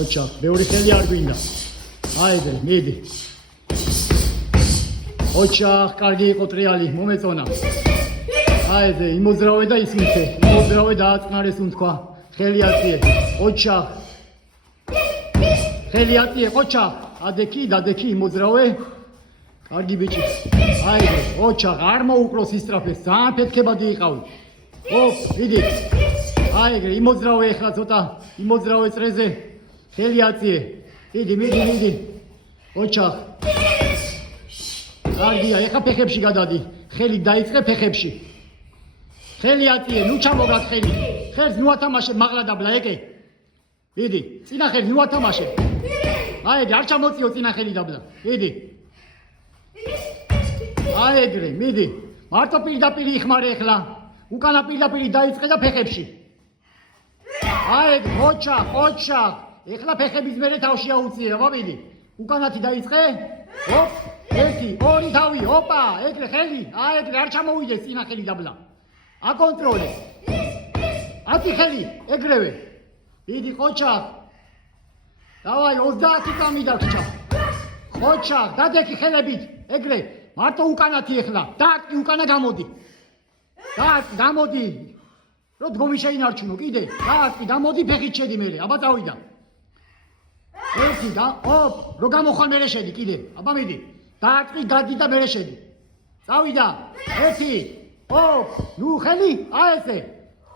ოჩახ, ბევრი ხელი არ გვინდა. აიგე, მიდი. ოჩახ, კარგი იყო ტრიალი, მომეწონა. აიგე, იმოძრავე და ისმიცე. იმოძრავე დააწყნარეს უთქვა. ხელი აწიე. ოჩახ. ხელი აწიე, ოჩახ. დადექი, იმოძრავე. კარგი ბიჭი. აიგე, ოჩახ, არ მოუკრო სისტრაფეს, ძალიან ფეთქებადი იყავი. მიდი. აიგე, იმოძრავე ახლა ცოტა, იმოძრავე წრეზე. ხელი აწიე. მიდი. ოჩახ. კარგია, ეხა ფეხებში გადადი. ხელი დაიწყე ფეხებში. ხელი აწიე, ნუ ჩამოგად ხელი. ხელს ნუ ათამაშე, მაღლა დაბლა ეკე. მიდი, წინა ხელი ნუ ათამაშე. აიგე, არ ჩამოწიო წინა ხელი დაბლა. მიდი. აიგე, მიდი. მარტო პირდაპირ იხმარე ახლა. უკანა პირდაპირ დაიწყე და ფეხებში. აიგე, ოჩახ. ეხლა ფეხების მერე თავში აუწიე, ვამიდი. უკანათი დაიწყე. ჰოპ, 1, 2 თავი, ოპა, ეგრე ხელი. ეგრე არ ჩამოვიდეს წინა ხელი დაბლა. აკონტროლე. 10 ხელი, ეგრევე. მიდი, ოჩახ. დავაი, 30 კამი დაგჭა. ოჩახ, დადექი ხელებით, ეგრე. მარტო უკანათი ეხლა. დააკი უკანა გამოდი. გამოდი. რო დგომი შეინარჩუნო, კიდე. დააკი, გამოდი ფეხით შედი მერე, აბა წავიდა. ერთი და რო გამოხვალ მერე შედი კიდე. აბა მიდი. დააკი, გადი და მერე შედი. წავიდა. 1, ნუ ხელი, ესე.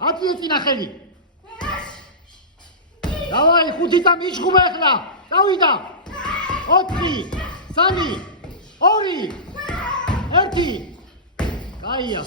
აწიე წინა ხელი. დავაი, 5 და მიჩხუბე ახლა. წავიდა. 4, 3, 2, 1. კაია.